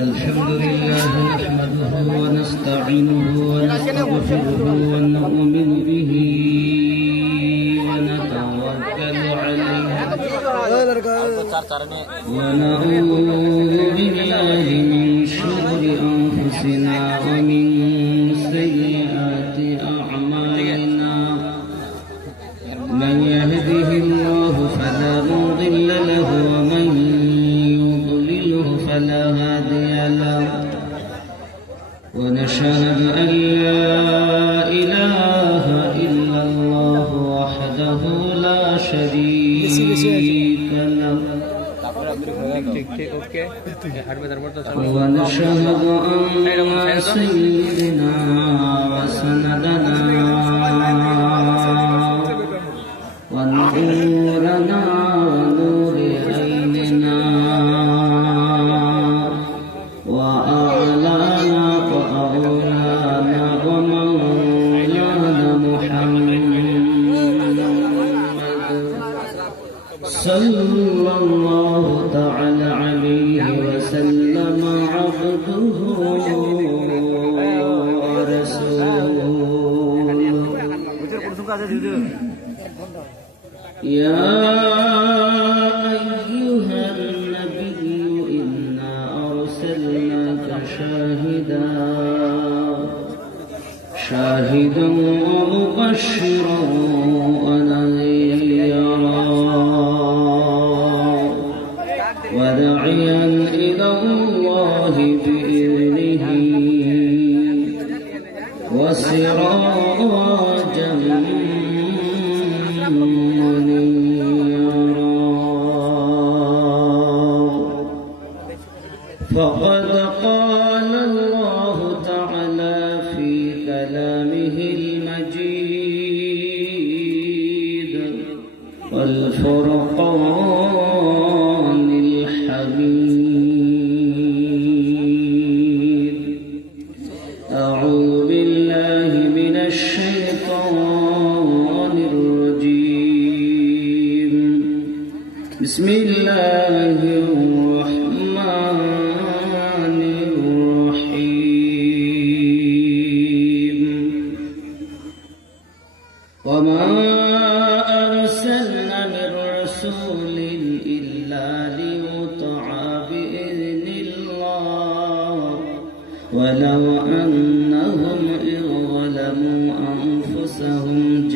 الحمد لله نحمده ونستعينه ونستغفره ونؤمن به ونتوكل عليه ونعوذ بالله من شرور أنفسنا ومن سيئات أعمالنا من يهده الله فلا مضل له ومن يضلله فلا هادي له ونشهد أن لا إله إلا الله وحده لا شريك له ونشهد أن سيدنا وسندنا ونورنا ونور عيننا وأعلانا وأولانا ومولانا محمد صلى الله تعالى عليه وسلم عبده ورسوله يا أيها النبي إنا أرسلناك شاهدا ومبشرا ونذيرا وداعيا إلى الله بإذنه وسراجا فقد قال الله تعالى في كلامه المجيد والفرقان الحميد أعوذ بالله من الشيطان الرجيم بسم الله وما أرسلنا من رسول إلا ليطاع بإذن الله ولو أنهم إذ ظلموا أنفسهم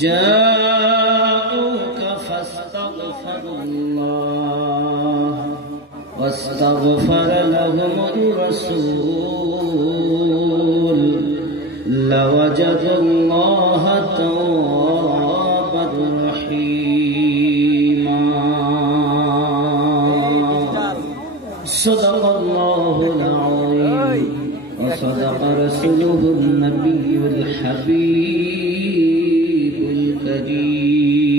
جاءوك فاستغفروا الله واستغفر لهم الرسول لوجدوا الله توابا رحيما صدق الله العظيم وصدق رسوله النبي الحبيب الكريم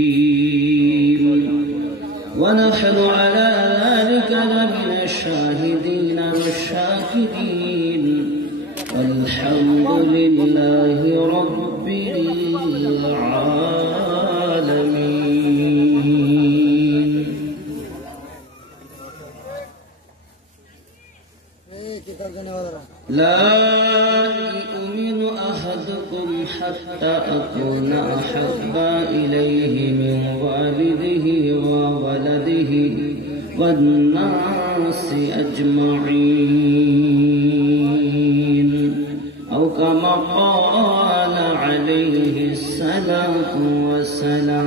ونحن على ذلك لمن الشاهدين والشاكرين والحمد لله رب العالمين. لا يؤمن أحدكم حتى أكون أحب إليه من والده وولده والناس أجمعين أو كما قال عليه الصلاة والسلام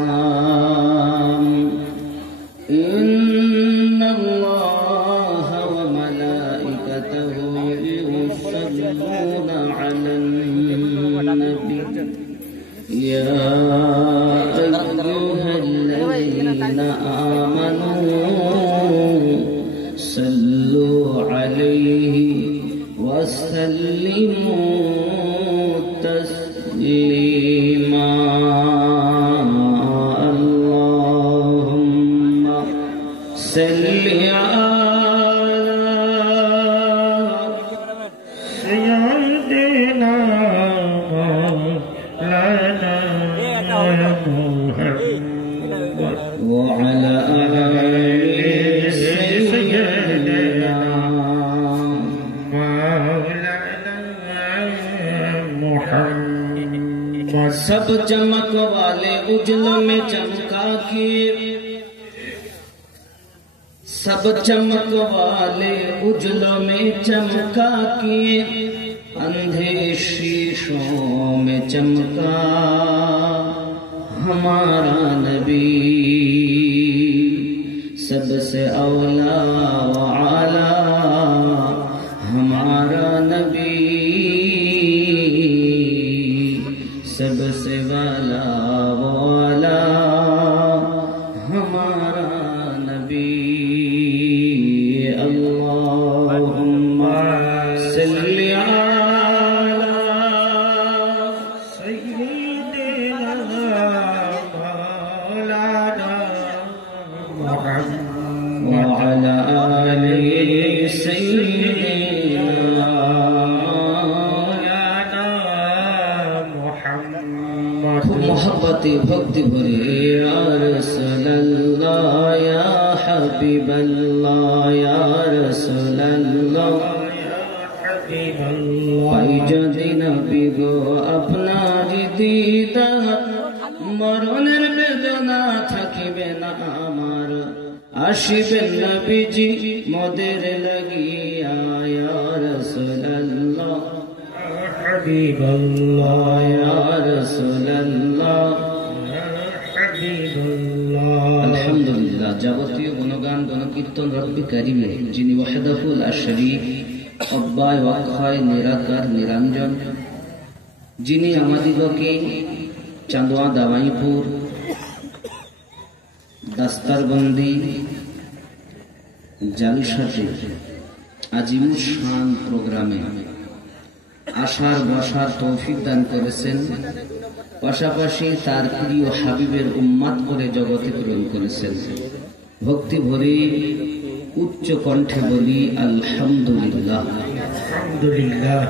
إن الله وملائكته يصلون على النبي يا أيها الذين آمنوا صلوا عليه وسلموا تسليما اللهم صل على سيدنا सब चमक वाले उजलों में चमका किए, सब चमक वाले उजलों में चमका किए, अंधे शीशों में चमका हमारा नबी, सबसे औला व आला हमारा नबी, सबसे वाला व आला हमारा नबी। अल्लाहुम्मा सल्ली अला सय्यिदिना मौलाना मुहम्मद व अला आलि सय्यिदिना मौलाना मुहम्मद। मोहब्बत भक्ति भरे या रसूलल्लाह या हबीबल्लाह या रसूलल्लाह पाई যদি নবী গো আপনার দিদার, মরণের বেদনা থাকিবে না আমার, আসিবেন নবীজি মোদের লাগিয়া ইয়া রাসূলুল্লাহ হাবিবাল্লাহ ইয়া রাসূলুল্লাহ হাবিবাল্লাহ। আলহামদুলিল্লাহ, যাবতীয় গুণগান গণকীর্তন রব্বি কারিমে, যিনি ওয়াহদাহু লা শারীক, অব্যয় অক্ষয় নিরাকার নিরঞ্জন, যিনি আমাদিগকে চাঁদোয়া দাওয়াইপুর দাস্তারবন্দি জালসাতে আজিমুস শান প্রোগ্রামে আসার বসার তৌফিক দান করেছেন, পাশাপাশি তার প্রিয় হাবিবের উম্মাত করে জগতে প্রেরণ করেছেন। ভক্তি ভরে উচ্চ কণ্ঠে বলি আলহামদুলিল্লাহ। আলহামদুলিল্লাহ।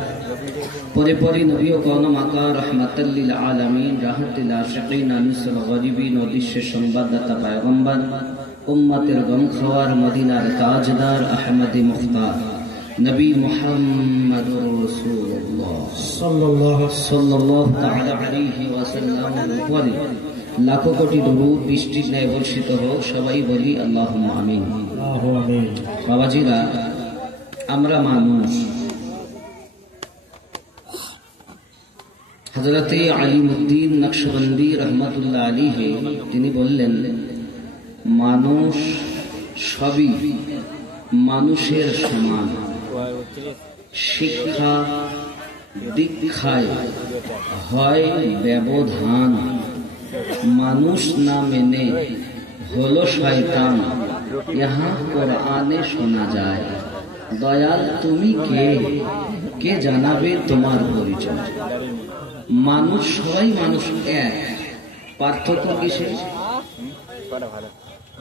পরে পরে নবী ও কওম আকা রাহমাতাল লিল আলামিন, রাহমাতুল আশিকিন, আনিসুল গরিবিন, উদ্দেশ্যের সংবাদদাতা পয়গম্বর, উম্মতের গম খাওয়ার মদিনার তাজদার আহমদে মুখতার নবী মুহাম্মদুর রাসূলুল্লাহ সাল্লাল্লাহু তাআলা আলাইহি ওয়াসাল্লামের উপরে লাখো কোটি দরুদ বৃষ্টির ন্যায় বর্ষিত হোক। সবাই বলি আল্লাহুম্মা আমিন। বাবাজিরা, আমরা মানুষ। হযরতে আলিমউদ্দিন নকশবন্দি রহমাতুল্লাহ আলাইহি তিনি বললেন, মানুষ সবই মানুষের সমান, শিক্ষা দীক্ষায় হয় ব্যবধান, মানুষ না মেনে হলো শয়তান, ইহা কোরআনে শোনা যায়। দয়াল তুমি কে, কে জানাবে তোমার পরিচয়? মানুষ সবাই মানুষ এক, পার্থক্য কিসে?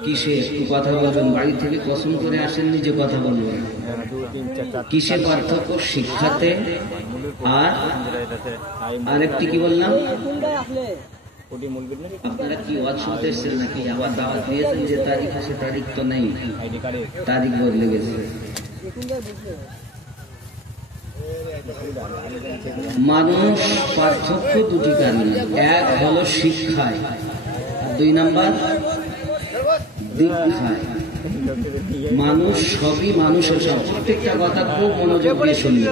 কিসে? একটু কথা বলবেন, বাড়ি থেকে কসম করে আসেননি যে কথা বলবেন। কিসে পার্থক্য? শিক্ষাতে। আর আরেকটি কি বললাম? আপনারা কি ওয়াজ শুনতে এসেছেন নাকি? আবার দাওয়াত দিয়েছেন যে তারিখ আছে, তারিখ তো নেই, তারিখ বদলে গেছে। মানুষ পার্থক্য দুটি কারণে, এক হলো শিক্ষায়, 2 নাম্বার দীক্ষায়। মানুষ সবই মানুষের সব। প্রত্যেকটা কথা খুব মনোযোগ দিয়ে শুনবে,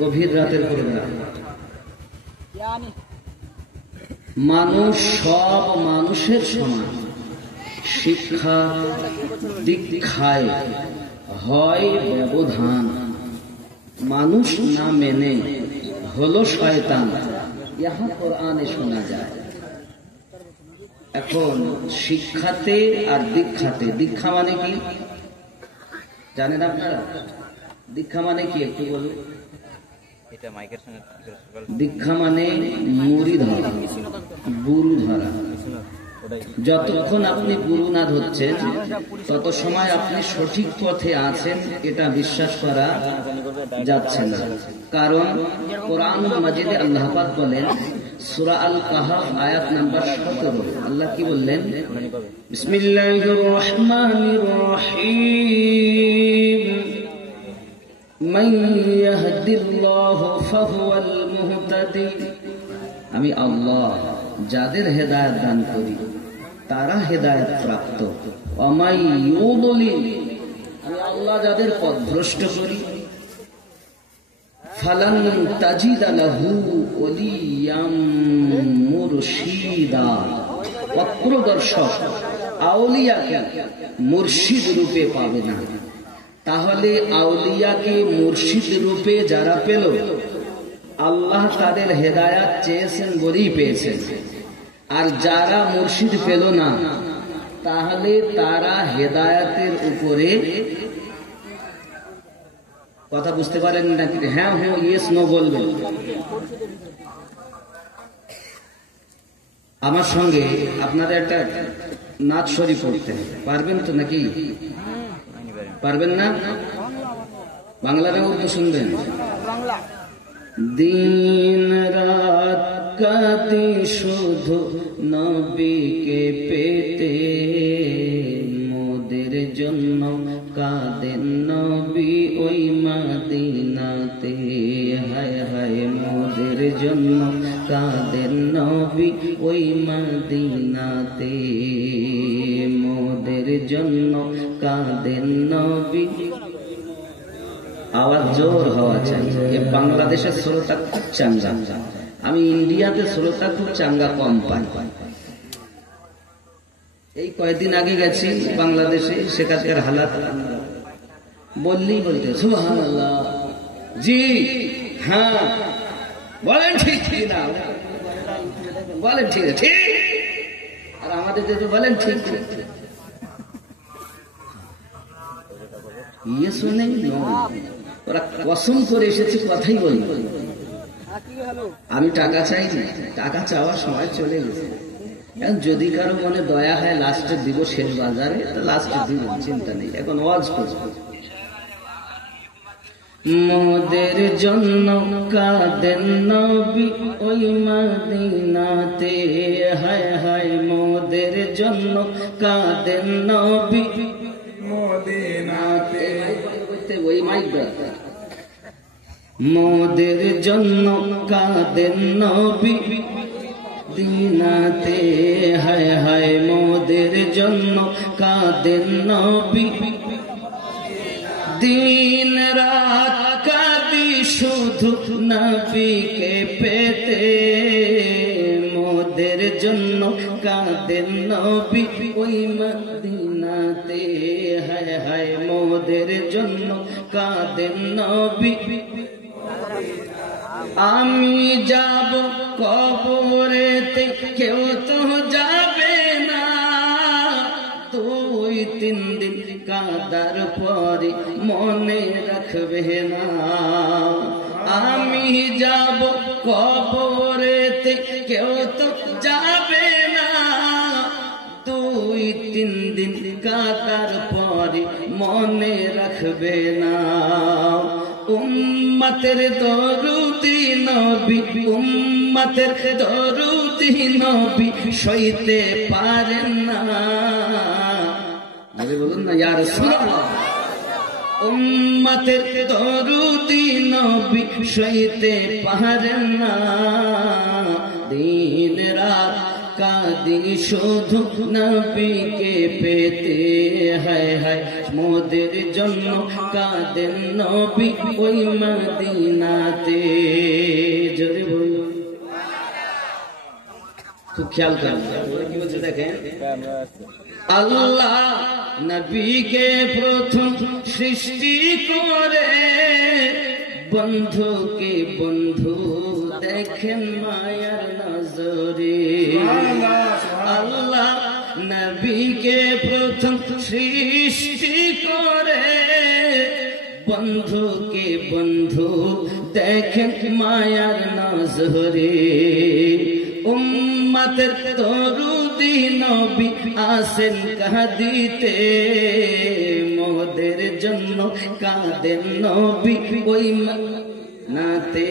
গভীর রাতের প্রোগ্রাম। মানুষ সব মানুষের সমান, শিক্ষা দীক্ষায় হয় ব্যবধান, মানুষ না মেনে হলো শয়তান, ইহা কোরআনে শোনা যায়। এখন শিক্ষাতে আর দীক্ষাতে, দীক্ষা মানে কি জানেন আপনারা? দীক্ষা মানে কি একটু বলুন। দীক্ষা মানে মুড়ি ধরা, গুরু ধরা। যতক্ষণ আপনি গুরু না ধরছেন তত সময় আপনি সঠিক পথে আছেন এটা বিশ্বাস করা যাচ্ছে না। কারণ কোরআনুল মাজিদে আল্লাহ পাক বলেন, সূরা আল কাহফ আয়াত নাম্বার 17, আল্লাহ কি বললেন? বিসমিল্লাহির রহমানির রহিম, মান ইয়াহদিল্লাহু ফাহুয়াল মুহতাদি আমি আল্লাহ যাদের হেদায়েত দান করি তারা হেদায়েত প্রাপ্ত। ওয়ামাই ইউদলিল, আমি আল্লাহ যাদের পথভ্রষ্ট করি ফালান তাজিদ লাহু ওলিয়াম মুরশিদা, পথপ্রদর্শক আউলিয়াকে মুর্শিদ রূপে পাবে না। তাহলে আউলিয়াকে মুর্শিদ রূপে যারা পেল, আল্লাহ তাদের হেদায়াত চেয়েছেন বলেই পেয়েছেন। আর যারা মুর্শিদ পেল না, তাহলে তারা হেদায়াতের উপরে, কথা বুঝতে পারেন নাকি? হ্যাঁ হ্যাঁ ইয়েস নো বলবেন। আমার সঙ্গে আপনাদের একটা নাচ শরীফ পড়তে পারবেন তো নাকি? পারবেন না? বাংলাতে উর্দু শুনবেন? দিন রাত কাঁদি শুধু নবীকে পেতে, মোদের জন্য কাঁদেন নবী ওই মদিনাতে। হায় হায় মোদের জন্য কাঁদেন নবী ওই মদিনাতে, মোদের জন্য কাঁদেন নবী। আওয়াজ জোর হওয়া চাই। বাংলাদেশের শ্রোতা খুব চাঙ্গা, আমি ইন্ডিয়াতে শ্রোতা খুব চাঙ্গা কম পাই। এই কয়েকদিন আগে গেছি বাংলাদেশে, সেখানকার হালাত বললেই বলতে সুবহানাল্লাহ, জি হ্যাঁ বলেন ঠিক না, বলেন ঠিক ঠিক, আর আমাদের যদি বলেন ঠিক ইয়ে শুনে ওরা কসম করে এসেছে, কথাই বলি। আমি টাকা চাই, টাকা চাওয়ার সময় চলে গেছে। এখন যদি কারো মনে দয়া হয় লাস্টে দিব শেষ বাজারে, লাস্টে দিব, চিন্তা নেই। এখন ওয়াজ করব। মোদের জন্য কাঁদেন নবী ওই মদিনাতে, হায় হায় মোদের জন্য কাঁদেন নবী মদিনাতে। ওই মাইক মোদের জন্য কাঁদেন নবী দিনাতে, হায় হায় মোদের জন্য কাঁদেন নবী। দিন রাত কাঁদি শুধু নবীকে পেতে, মোদের জন্য কাঁদেন নবী ওই মদিনাতে, হায় হায় মোদের জন্য কাঁদেন নবী। আমি যাব কবরেতে, কেউ তো যাবে না, 2-3 দিন কাঁদার পরে মনে রাখবে না। আমি যাব কবরেতে, কেউ তো যাবে না, 2-3 দিন কাঁদার পরে মনে রাখবে না। উম্মতের দরুদি নবী, উম্মতের দরুদি নবী সইতে পারেন না। আরে বলুন না ইয়া রাসূলুল্লাহ। উম্মতের দরুদি নবী সইতে পারেন না, দিন রাত কাঁদি শুধু নবীকে পেতে, হায় হায় মোদের জন্য কাঁদেন নবী ওই মদিনাতে। জোরে বলুন, খুব খেয়াল করেন কি বলছে দেখেন। আল্লাহ নবীকে প্রথম সৃষ্টি করে, বন্ধুকে বন্ধু দেখেন মায়ার নজরে। আল্লাহ নবীকে প্রথম সৃষ্টি করে, বন্ধুকে বন্ধু দেখেন মায়ার নজরে। উম্মতের দরুদি নবী আসেন কাঁদিতে, মোদের জন্য কাঁদেন নবী ওই নাতে,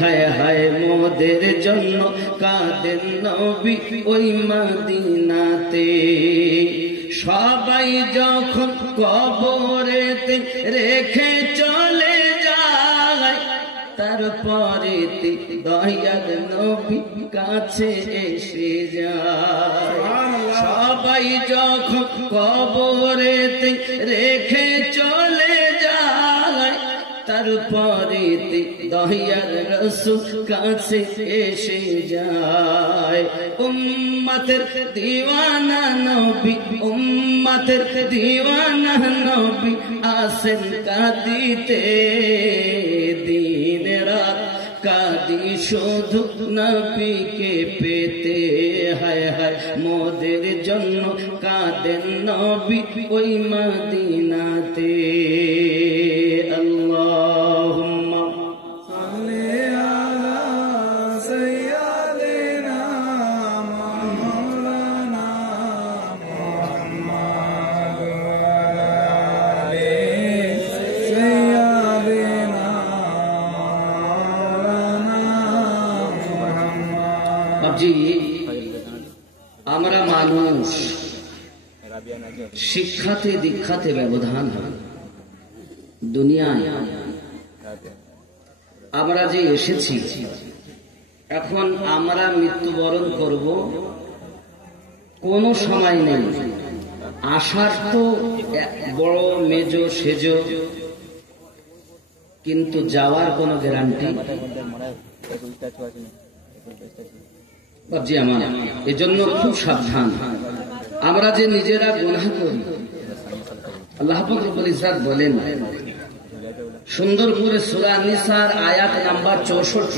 হায় হায় মোদের জন্য কাঁদেন নবী ওই মদিনাতে। সবাই যখন কবরেতে রেখে চলে যায়, তারপরে দয়াল নবী কাছে এসে যায়। সবাই যখন কবরেতে রেখে চলে যায়, তারপরে দয়াল রাসূল কাছে এসে যায়। উম্মতের দিওয়ানা নবী, উম্মতের দিওয়ানা নবী আসেন কাঁদিতে, দিন রাত কাঁদি শুধু নবীকে পেতে। হায় হায় মোদের জন্য কাঁদেন নবী ওই মদিনাতে। আল্লাহুম্মা সাল্লি আলা সাইয়্যিদিনা মাওলানা মুহাম্মদ ওয়া আলি সাইয়্যিদিনা মাওলানা মুহাম্মদ। বাবজি, আমরা মানুষ শিক্ষাতে দীক্ষাতে ব্যবধান হয়। দুনিয়ায় আমরা যে এসেছি, এখন আমরা মৃত্যুবরণ করব, কোনো সময় নেই। আসার তো বড় মেজ সেজ, কিন্তু যাওয়ার কোনো গ্যারান্টি বাবজি আমার। এজন্য খুব সাবধান। আমরা যে নিজেরা গুনাহ করি, আল্লাহ পাক রব্বুল ইজ্জত বলেন সুন্দর করে সূরা নিসার আয়াত নাম্বার 64,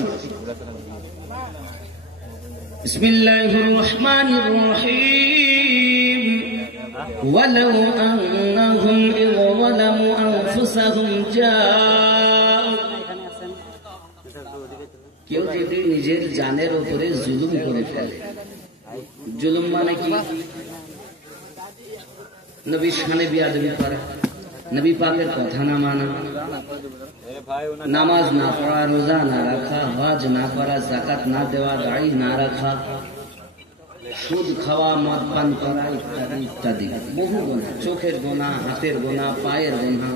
বিসমিল্লাহির রহমানির রহিম, ওয়ালাউ আন্নাহুম ইয যালামু আনফুসাহুম জাআ। কেউ যদি নিজের জানের উপরে জুলুম করে ফেলে, জুলুম মানে কি? নবীর শানে বেয়াদবি করা, নবী পাকের কথা না মানা, নামাজ না পড়া, রোজা না রাখা, হজ না করা, যাকাত না দেওয়া, দাড়ি না রাখা, সুদ খাওয়া, মদ পান করা, ইত্যাদি ইত্যাদি বহু গুনাহ। চোখের গুনাহ, হাতের গুনাহ, পায়ের গুনাহ।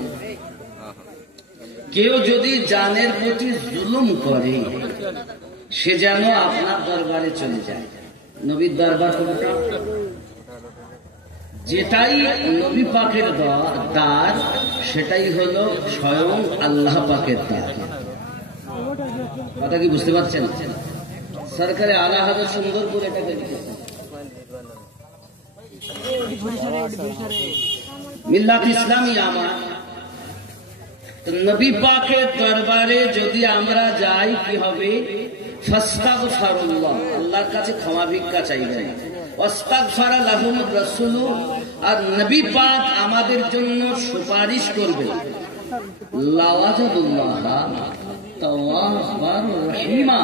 কেউ যদি জানের প্রতি জুলুম করে, সে যেন আপনার দরবারে চলে যায়। নবীর দরবার কোনটা? যেটাই নবী পাকের দ্বার, সেটাই হলো স্বয়ং আল্লাহ পাকের দ্বার। কথা কি বুঝতে পারছেন? সরকারে আলা হাজার সুন্দর করে এটাকে লিখেছেন, মিল্লাত ইসলামী আমার। তো নবী পাকের দরবারে যদি আমরা যাই, কি হবে? ফাস্তাগফিরুল্লাহ, আল্লাহর কাছে ক্ষমা ভিক্ষা চাইবেন। ওয়াস্তাগফারা লাহুমুর রাসূল, আর নবী পাক আমাদের জন্য সুপারিশ করবেন। লাওয়াজাদুল্লাহ তাওয়াবার রহিমা,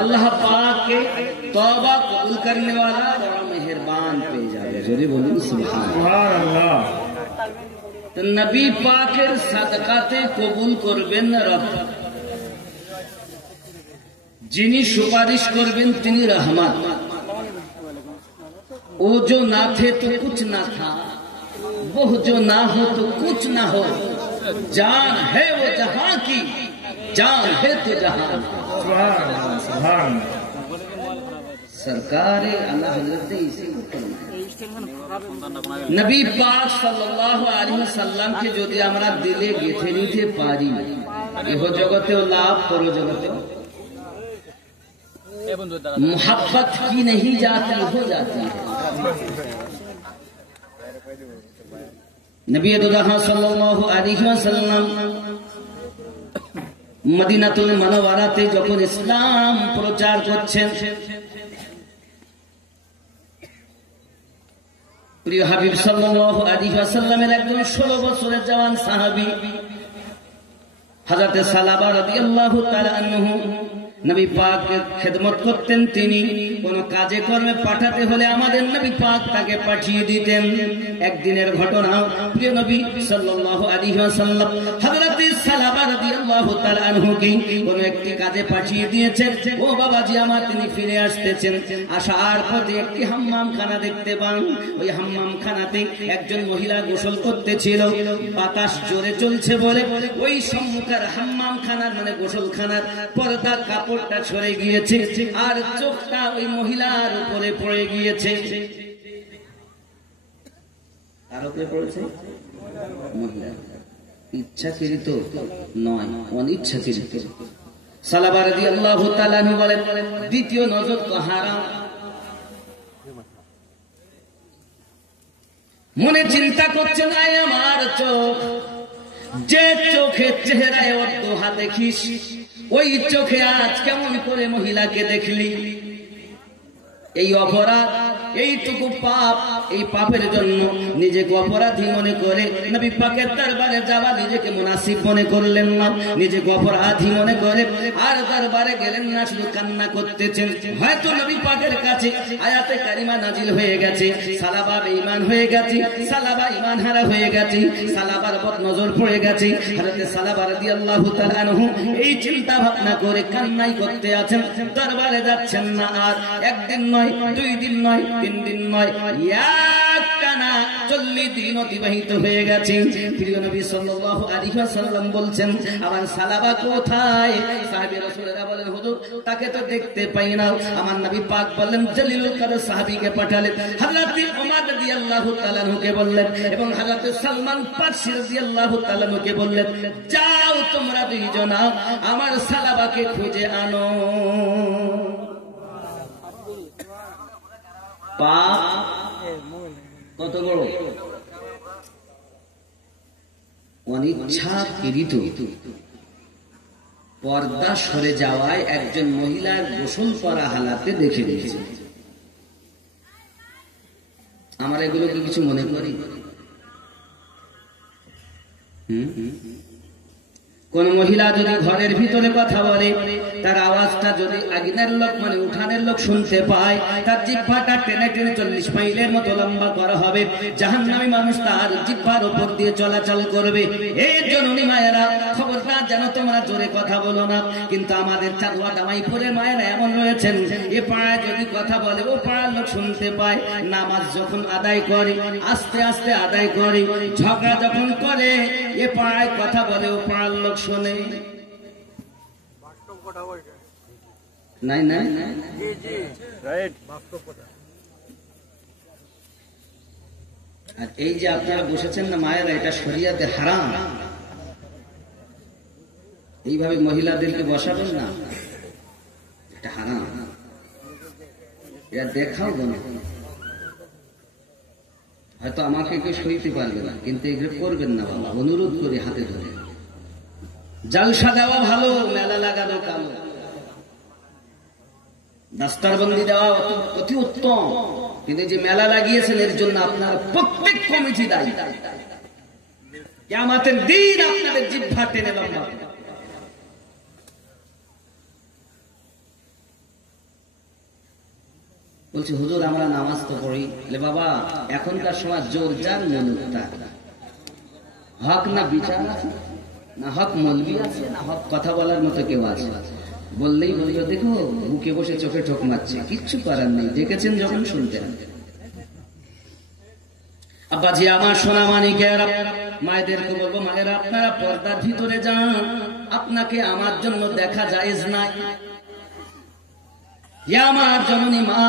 আল্লাহ পাককে তওবা কবুল করনে वाला বড় মেহেরবান পেয়ে যাবে। জোরে বলুন সুবহানাল্লাহ। তো নবী পাকের সাদকাতে কবুল করবেন রব। যিনি সুপারিশ করবেন তিনি রহমত। वो जो ना थे तो कुछ ना था, वो जो ना हो तो कुछ ना हो, जान है वो जहां की, जान है तो जहां। सरकार अल्लाह हजरत इसी को नबी पाक सल्लल्लाहु अलैहि वसल्लम के যদি আমরা দিলে গেঁথে নিতে পারি, ইহ জগতেও লাভ, পর জগতেও मोहब्बत की नहीं जाती, हो जाती है। नबी सल्लल्लाहु अलैहि वसल्लम মদিনাতুল মুনাওয়ারাতে যখন ইসলাম প্রচার করছেন, প্রিয় হাবিব সাল্লাল্লাহু আলাইহি ওয়াসাল্লামের একজন 16 বছরের জওয়ান সাহাবী হযরত সালাবা রাদিয়াল্লাহু তাআলা আনহু নবী পাকের খেদমত করতেন। তিনি কোন কাজে কর্মে পাঠাতে হলে আমাদের নবী পাক তাকে পাঠিয়ে দিতেন। একদিনের ঘটনা, প্রিয় নবী সাল্লাল্লাহু আলাইহি ওয়াসাল্লাম হযরত সালাবা রাদিয়াল্লাহু তাআলা আনহুকে কোন একটি কাজে পাঠিয়ে দিয়েছেন। ও বাবাজি আমার, তিনি ফিরে আসতেছেন, আসার পথে একটি হাম্মামখানা দেখতে পান। ওই হাম্মামখানাতে একজন মহিলা গোসল করতেছিল। বাতাস জোরে চলছে বলে ওই সম্মুখের হাম্মামখানার মানে গোসলখানার পর্দার কাপড়টা সরে গিয়েছে আর চোখটা ওই মহিলার উপরে পড়ে গিয়েছে। কার উপরে পড়েছে? মহিলা। ইচ্ছাকৃত নয়, অনিচ্ছাকৃত। সালাবা রাদিয়াল্লাহু তাআলা আনহু বলেন, দ্বিতীয় নজর তো হারাম। মনে চিন্তা করছেন, আয় আমার চোখ, যে চোখের চেহারায় অর্ধহা দেখিস, ওই চোখে আজ কেমন করে মহিলাকে দেখলি? এই অপরাধ, এইটুকু পাপ, এই পাপের জন্য নিজেকে অপরাধী মনে করে নবী পাকের দরবারে যাওয়া নিজেকে মুনাসিব মনে করলেন না, নিজেকে অপরাধী মনে করে আর দরবারে গেলেন না, শুধু কান্না করতেছেন। হয়তো নবী পাকের কাছে আয়াতে কারিমা নাজিল হয়ে গেছে, সালাবা বেঈমান হয়ে গেছে, সালাবা ঈমান হারা হয়ে গেছে, সালাবার বদ নজর পড়ে গেছে। হযরত সালাবা রাদিয়াল্লাহু তাআলা আনহু এই চিন্তা ভাবনা করে কান্নাই করতে আছেন, দরবারে যাচ্ছেন না। আর একদিন নয়, 2 দিন নয়, 3 দিন নয়, একটানা 40 দিন অতিবাহিত হয়ে গেছে। প্রিয় নবী সাল্লাল্লাহু আলাইহি ওয়াসাল্লাম বলছেন, আমার সালাবা কোথায়? সাহাবী রাসূলরা বলেন, হুজুর তাকে তো দেখতে পাই না। আমার নবী পাক বললেন, জলিলুল কদর সাহাবীকে পাঠালেন, হযরত ওমর রাদিয়াল্লাহু তাআলা আনহুকে বললেন এবং হযরত সালমান ফারসি রাদিয়াল্লাহু তাআলা আনহুকে বললেন, যাও তোমরা দুইজনা আমার সালাবাকে খুঁজে আনো। পাপ কত বড়! অনিচ্ছাকৃত পর্দা সরে যাওয়ায় একজন মহিলার গোসল করা হালাতে দেখে দিয়েছে। আমরা এগুলোকে কিছু মনে করি? কোন মহিলা যদি ঘরের ভিতরে কথা বলে, তার আওয়াজটা যদি আগিনার লোক মানে উঠানের লোক শুনতে পায়, তার জিহ্বাটা টেনে টেনে 40 মাইলের মতো লম্বা করা হবে। জাহান্নামী মানুষ তার জিহ্বার উপর দিয়ে চলাচল করবে। এই জননী মায়েরা, খবরদার যেন তোমরা জোরে কথা বলো না। কিন্তু আমাদের চাঁদুয়া দামাইপুরের মায়েরা এমন রয়েছেন, এ পাড়ায় যদি কথা বলে ও পাড়ার লোক শুনতে পায়। নামাজ যখন আদায় করে আস্তে আস্তে আদায় করে, ঝগড়া যখন করে এ পাড়ায় কথা বলে ও পাড়ার লোক শোনে। নাই নাই আর এই যে আপনারা বসেছেন না মায়েরা, এটা শরিয়াতে হারাম। এইভাবে মহিলাদেরকে বসাবেন না, এটা হারাম। এটা দেখাও না, হয়তো আমাকে কেউ সইতে পারবে না, কিন্তু এগুলো করবেন না বাবা, অনুরোধ করি হাতে ধরে। জালসা দেওয়া ভালো, মেলা লাগানো কালো, দাস্তারবন্দি দেওয়া অতি উত্তম, কিন্তু যে মেলা লাগিয়েছেন এর জন্য আপনার প্রত্যেক কমিটি দায়ী। কিয়ামতের দিন আপনাদের জিহ্বা টেনে লম্বা। বলছি হুজুর আমরা নামাজ তো পড়ি। বাবা এখনকার সময় জোর যার মনুক তার, হক না বিচার আছে, না হক মলবি আছে, না হক কথা বলার মতো কেউ আছে। বললেই বলতো দেখো বুকে বসে চোখে ঠোক মারছে, কিচ্ছু করার নেই, দেখেছেন যখন শুনতেন। আব্বাজি আমার সোনা মানিকেরা, মায়েদেরকে বলবো, মায়েরা আপনারা পর্দার ভিতরে যান, আপনাকে আমার জন্য দেখা জায়েজ নাই। আমার জননী মা,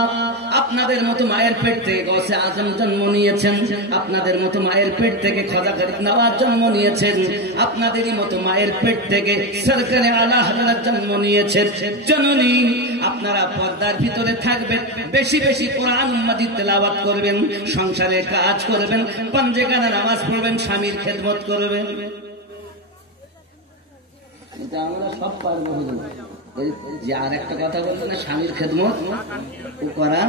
আপনাদের মতো মায়ের পেট থেকে গৌসে আজম জন্ম নিয়েছেন, আপনাদের মতো মায়ের পেট থেকে খাজা গরিব নওয়াজ জন্ম নিয়েছেন, আপনাদেরই মতো মায়ের পেট থেকে সরকারে আলা হযরত জন্ম নিয়েছেন। জননী আপনারা পর্দার ভিতরে থাকবেন, বেশি বেশি কোরআন মাজিদ তেলাওয়াত করবেন, সংসারে কাজ করবেন, পাঞ্জেখানা নামাজ পড়বেন, স্বামীর খেদমত করবেন। এটা আমরা সব পারবো। যে আর একটা কথা বললো না, স্বামীর খেদমত করা।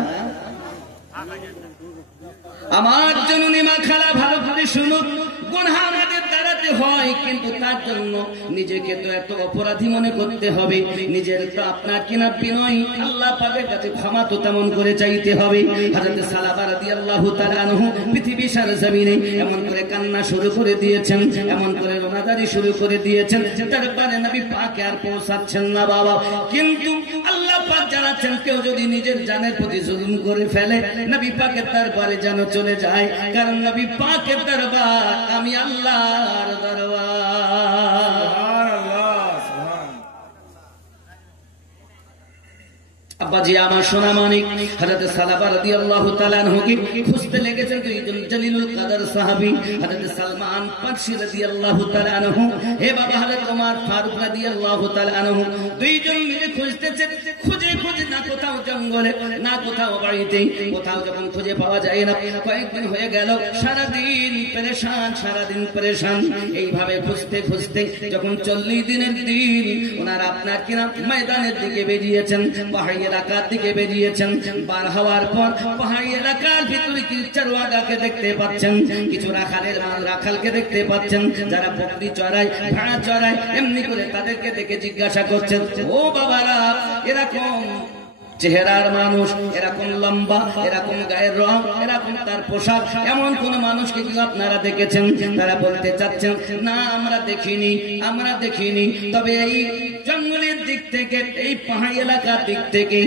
আমার জননী মা খালা ভালো করে শুনুন, গুনাহ আমাদের দ্বারাতে হয়, কিন্তু তার জন্য নিজেকে তো এত অপরাধী মনে করতে হবে, নিজের তো আপনার কিনা বিনয় আল্লাহ পাকের কাছে ক্ষমা তো তেমন করে চাইতে হবে। হযরত সালাবা রাদিয়াল্লাহু তাআলা আনহু পৃথিবী সারা জমিনে এমন করে কান্না শুরু করে দিয়েছেন, এমন করে রোনাদারি শুরু করে দিয়েছেন, তারপরে নবী পাকে আর পৌঁছাচ্ছেন না বাবা। কিন্তু আল্লাহ পাক জানাচ্ছেন কেউ যদি নিজের জানের প্রতি জুলুম করে ফেলে নবী পাকের দরবারে যেন চলে যায়, কারণ নবী পাকের দরবার আমি আল্লাহর দরবার। আব্বাজি আমার সোনা মানিক হযরত সালাবা রাদিয়াল্লাহু তাআলা আনহুকে খুঁজতে লেগেছেন দুইজন জলিলুল কদর সাহাবী, হযরত সালমান ফারসি রাদিয়াল্লাহু তাআলা আনহু, হে বাবা হযরত ওমর ফারুক রাদিয়াল্লাহু তাআলা আনহু, দুইজন মিলে খুঁজতেছেন। খুঁজে খুঁজে না কোথাও জঙ্গলে, না কোথাও বাড়িতে, কোথাও যখন খুঁজে পাওয়া যায় না, কয়েকদিন হয়ে গেল, সারাদিন পেরেশান। এইভাবে খুঁজতে খুঁজতে যখন 40 দিনের দিন ওনারা আপনার কিনা ময়দানের দিকে বেরিয়েছেন, পাহাড়ি এলাকার দিকে বেরিয়েছেন। বার হওয়ার পর পাহাড়ি এলাকার ভিতরে কিছু চরওয়াগাকে দেখতে পাচ্ছেন, কিছু রাখালকে দেখতে পাচ্ছেন, যারা বকরি চড়ায়, ভেড়া চড়ায়। এমনি করে তাদেরকে দেখে জিজ্ঞাসা করছেন, ও বাবারা, এরকম চেহারার মানুষ, এরকম লম্বা, এরকম গায়ের রং, এরকম তার পোশাক, এমন কোন মানুষকে কি আপনারা দেখেছেন? তারা বলতে চাচ্ছেন, না আমরা দেখিনি। তবে এই জঙ্গলের দিক থেকে, এই পাহাড়ি এলাকার দিক থেকে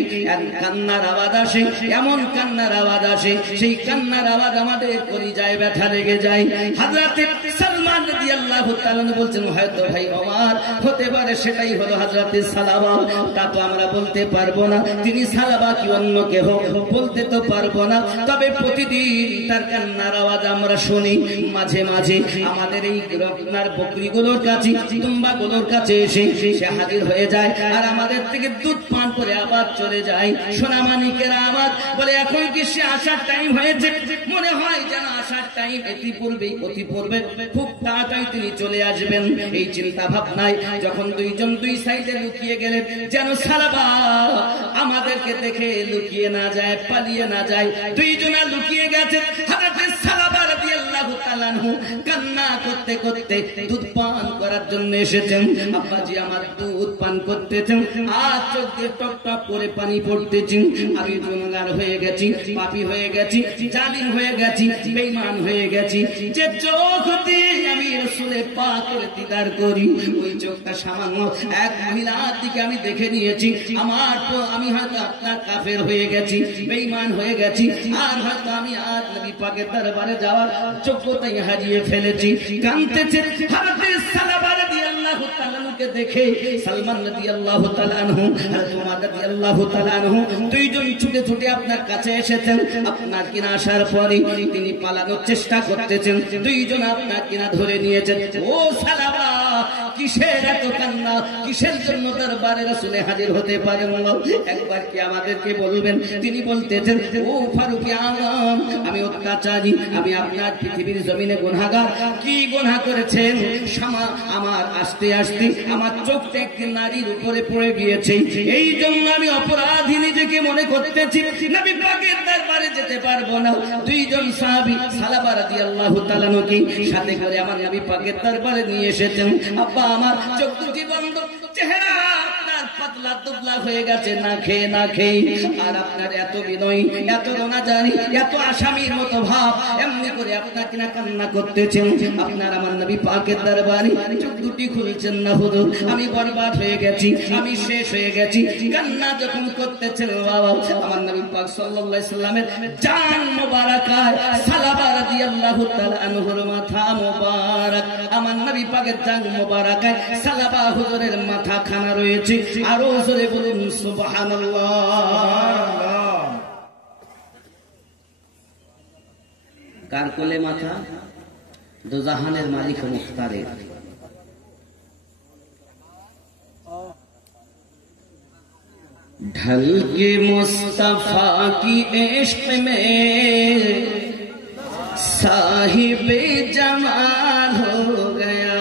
কান্নার আওয়াজ আসে, এমন কান্নার আওয়াজ আসে, সেই কান্নার আওয়াজ আমাদের কলিজায় ব্যথা লেগে যায়। হযরত সালমান রাদিয়াল্লাহু তাআলা বলছেন, হয়তো ভাই ওমর হতে পারে সেটাই হলো হযরত সালাবা, তা তো আমরা বলতে পারবো না তিনি সালাবা কি অন্য কেহ, বলতে তো পারবো না। তবে প্রতিদিন তার কান্নার আওয়াজ আমরা শুনি। মাঝে মাঝে আমাদের এই রত্নার বকরিগুলোর কাছে, দুম্বাগুলোর কাছে এসে সে হাজির হয়ে যায়, আর আমাদের থেকে দুধ পান করে আবার চলে যায়। সোনামানিকেরা আবার বলে, এখন কি সে আসার টাইম হয়েছে? মনে হয় যেন আসার টাইম অতি পূর্বে খুব তাড়াতাড়ি তিনি চলে আসবেন। এই চিন্তা ভাবনায় যখন দুইজন দুই সাইডে লুকিয়ে গেলেন, যেন সালাবা আমাদেরকে দেখে লুকিয়ে না যায়, পালিয়ে না যায়। দুইজনা লুকিয়ে গেছে। হযরত সালাবা রাদিয়াল্লাহু তাআলা আনহু কান্না করতে করতে দুধ পান করার জন্য এসেছেন। আব্বাজি আমার দুধ পান করতেছেন, আর চোখ দিয়ে টপ টপ করে পানি পড়তেছেন। আমি গুনাহগার হয়ে গেছি, পাপী হয়ে গেছি, জালিম হয়ে গেছি, বেঈমান হয়ে গেছি। যে চোখ দিয়ে আমি রাসূলের পাকের দিদার করি, ওই চোখটা সামান্য এক মহিলার দিকে আমি দেখে নিয়েছি। আমি হয়তো আপনার কাফের হয়ে গেছি, বেঈমান হয়ে গেছি, আর হয়তো আমি আর নবী পাকের দরবারে যাওয়ার যোগ্যতাই হারিয়ে ফেলেছি। কাঁদতেছে হযরত সালাবা রাদিয়াল্লাহু তাআলা আনহুকে দেখে। সালমান রাদিয়াল্লাহু তাআলা আনহু, হযরত ওমর রাদিয়াল্লাহু তাআলা আনহু দুইজন ছুটে ছুটে আপনার কাছে এসেছেন। আপনার কিনা আসার পরে তিনি পালানোর চেষ্টা করতেছেন, দুইজন আপনার কিনা ধরে নিয়েছেন। ও সালাবা, কিসের এত কান্না? কিসের জন্য দরবারে রাসূলে হাজির হতে পারেন না? একবার কি আমাদেরকে বলবেন? তিনি বলতেছেন, ও ফারুক আযম, আমি অত্যাচারী, আমি আপনার পৃথিবীর জমিনে গুনাহগার। কি গুনাহ করেছেন? আমার আস্তে আস্তে আমার চোখটা একটি নারীর উপরে পড়ে গিয়েছে, এই জন্য আমি অপরাধী নিজেকে মনে করতেছি, নবী পাকের দরবারে যেতে পারবো না। দুইজন সাহাবী সালাবা রাদিয়াল্লাহু তাআলা আনহুকে সাথে করে আমার নবী পাকের দরবারে নিয়ে এসেছেন। আব্বা আমার চোখ দুটি বন্ধ, চেহারা আপনার পাতলা দুবলা হয়ে গেছে না খেয়ে, আর আপনার এত বিনয়, এত রোনাজারি, এত আসামির মতো ভাব, এমনি করে আপনার কিনা কান্না করতেছেন। আপনার আমার নবী পাকের দরবারে চোখ দুটি খুলছেন না। হুজুর, আমি বরবাদ হয়ে গেছি, আমি শেষ হয়ে গেছি। কান্না যখন করতেছেন বাবা, আমার নবী পাক সাল্লাল্লাহু আলাইহি সাল্লামের জান মোবারকায় সালাবা রাদিয়াল্লাহু তাআলা আনহুর মাথা মোবারক, আমার নবী পাকের জান মোবারকায় সালাবা হুজুরের মাথা খানা রয়েছে। আরো জোরে বলুন সুবহানাল্লাহ। কার কোলে মাথা? দোজাহানের মালিক ও মুখতারের। ढल के मुस्तफा की इश्क में साहिबे जमाल हो गया।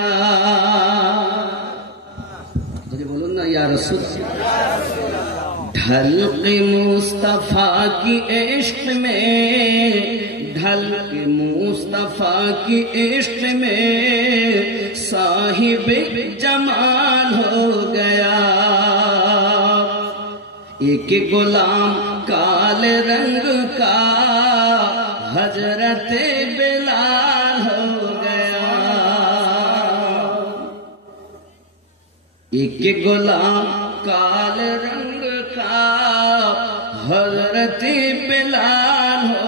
मुझे बोलो ना या रसूल। ढल के मुस्तफा की इश्क में, ढल के मुस्तफा की इश्क में साहिबे जमाल हो गया। एक गुलाम काले रंग का हजरत बिलाल हो गया। एक गुलाम काल रंग का हजरत बिलाल हो